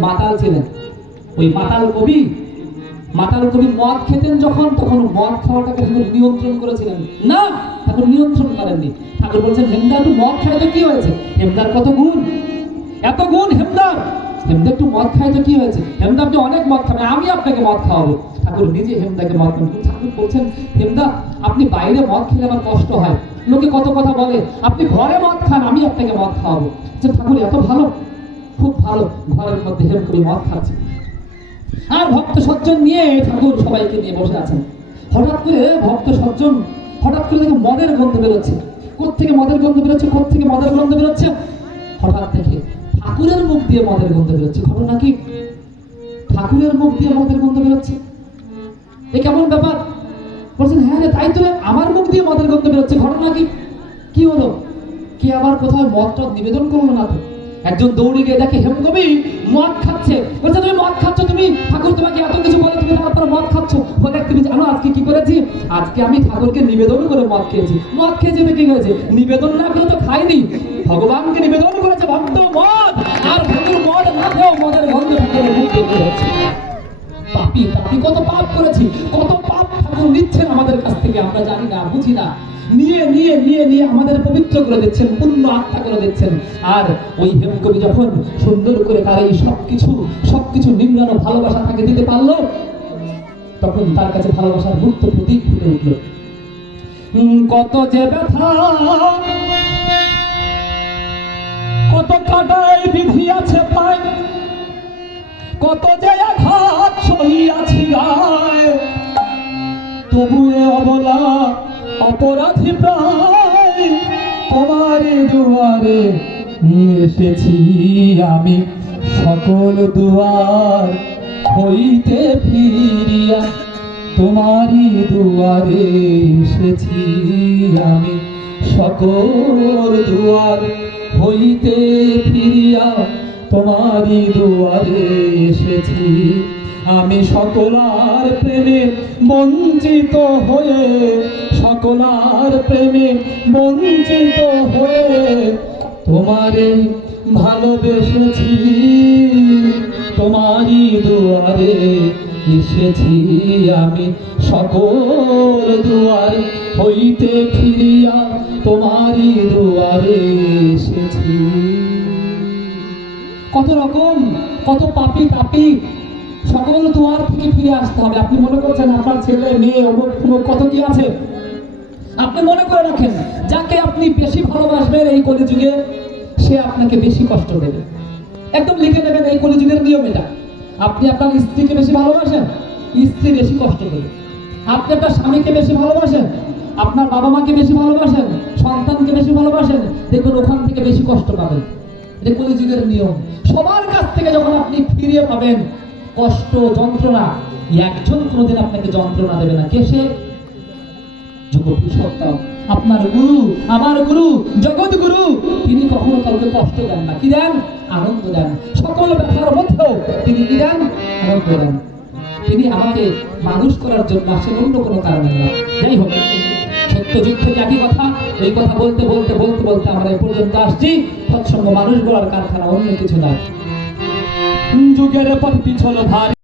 মাতাল ছিলেন। ওই মাতাল কবি মাতাল কবি মদ খেতেন যখন, তখন মদ খাওয়াটাকে ঠাকুর নিয়ন্ত্রণ করেছিলেন। না, ঠাকুর নিয়ন্ত্রণ করেননি। ঠাকুর বলছেন হেমদা একটু মদ খায় তো কি হয়েছে? হেমদার কত গুণ? এত গুণ, হেমদার! হেমদা একটু মদ খায় তো কি হয়েছে? হেমদা আপনি অনেক মদ খাবেন আমি আপনাকে মদ খাওয়াবো। ঠাকুর নিজে হেমদাকে মদ খান। ঠাকুর বলছেন হেমদা আপনি বাইরে মদ খেলে আমার কষ্ট হয়। লোকে কত কথা বলে, আপনি ঘরে মদ খান, আমি আপনাকে মদ খাওয়াবো। আচ্ছা ঠাকুর এত ভালো। খুব ভালো, ঘরের মধ্যে হেম করে মদ খাচ্ছে। আর ভক্ত সজ্জন নিয়ে ঠাকুর সবাইকে নিয়ে বসে আছেন। হঠাৎ করে ভক্ত সজ্জন, হঠাৎ করে দেখে মদের গন্ধ বেরোচ্ছে। কোত্থেকে মদের গন্ধ বেরোচ্ছে, কোত্থেকে মদের গন্ধ বেরোচ্ছে? হঠাৎ থেকে ঠাকুরের মুখ দিয়ে মদের গন্ধ বেরোচ্ছে। ঘটনা কি? ঠাকুরের মুখ দিয়ে মদের গন্ধ বেরোচ্ছে। এ কেমন ব্যাপার? বলছেন হ্যাঁ রে, তাই তো আমার মুখ দিয়ে মদের গন্ধ বেরোচ্ছে। ঘটনা কি? কি হলো? কে আবার কোথাও মদ নিবেদন করল না তো? একজন দৌড়ে গিয়ে দেখে হেমকবি মদ খাচ্ছে। বলছে, তুমি মদ খাচ্ছ, তুমি? ঠাকুর তোমাকে এত কিছু বলে, তুমি তারপরে মদ খাচ্ছ? বলে, তুমি জানো আজকে কি করেছি? আজকে আমি ঠাকুরকে নিবেদন করে মদ খেয়েছি। মদ খেয়েছি তো কি হয়েছে? নিবেদন না করে তো খাইনি। ভগবানকে নিবেদন করেছে, ভক্ত মদ। আর ঠাকুর মদ না খেয়েও মদের গন্ধ ঠাকুরের মুখ হচ্ছে পাপি পাপি, কত পাপ করেছি। কত পাপ ঠাকুর নিচ্ছেন আমাদের কাছ থেকে, আমরা জানি না, বুঝি না। নিয়ে নিয়ে নিয়ে নিয়ে আমাদের পবিত্র করে দিচ্ছেন, পূর্ণ আত্মা করে দিচ্ছেন। আর ওই হেমকবি যখন সুন্দর করে তার এই সবকিছু সবকিছু নিম্নানো ভালোবাসা তাকে দিতে পারল, তখন তার কাছে ভালোবাসার গুরুত্ব প্রতীক ফুটে উঠল। কত যে ব্যথা, কত কাটায় বিধি আছে পায়, কত যে আঘাত সহিয়াছি গায়ে। তবু অবলা অপরাধী প্রায় তোমারে দুয়ারে নিয়ে এসেছি আমি। সকল দুয়ার হইতে ফিরিয়া তোমারই দুয়ারে এসেছি আমি। সকল দুয়ার হইতে ফিরিয়া তোমারই দুয়ারে এসেছি। আমি সকলার প্রেমে বঞ্চিত হয়ে, সকলার প্রেমে বঞ্চিত হয়ে তোমারে ভালোবেসেছি, তোমারই দুয়ারে এসেছি আমি। সকল দুয়ার হইতে ফিরিয়া তোমারই দুয়ারে এসেছি। কত রকম, কত পাপি তাপি সকল দুয়ার থেকে ফিরে আসতে হবে। আপনি মনে করছেন আপনার ছেলে, মেয়ে, অমুক তমুক কত কি আছে? আপনি মনে করে রাখেন, যাকে আপনি বেশি ভালোবাসবেন এই কলিযুগে, সে আপনাকে বেশি কষ্ট দেবে। একদম লিখে নেবেন এই কলিযুগের নিয়ম এটা আপনি আপনার স্ত্রীকে বেশি ভালোবাসেন, স্ত্রী বেশি কষ্ট দেবে। আপনি আপনার স্বামীকে বেশি ভালোবাসেন, আপনার বাবা মাকে বেশি ভালোবাসেন, সন্তানকে বেশি ভালোবাসেন, দেখুন ওখান থেকে বেশি কষ্ট পাবেন। এটা কলিযুগের নিয়ম। সবার কাছ থেকে যখন আপনি ফিরিয়ে পাবেন কষ্ট, যন্ত্রণা একজন কোনোদিন আপনাকে যন্ত্রণা দেবে না। কে সে? যুগপুরুষোত্তম আপনার গুরু, আমার গুরু জগৎ গুরু তিনি কখনো কাউকে কষ্ট দেন না। কি দেন? আনন্দ দেন। সকল ব্যথার মধ্যেও তিনি কি দেন? আনন্দ দেন। তিনি আমাকে মানুষ করার জন্য আসেন অন্য কোনো কারণে না। যাই হোক সত্য যুগ থেকে একই কথা। এই কথা বলতে বলতে বলতে বলতে আমরা এ পর্যন্ত আসছি। সৎসঙ্গ মানুষ গড়ার কারখানা অন্য কিছু নয়। যুগের পর পিছল ভারী।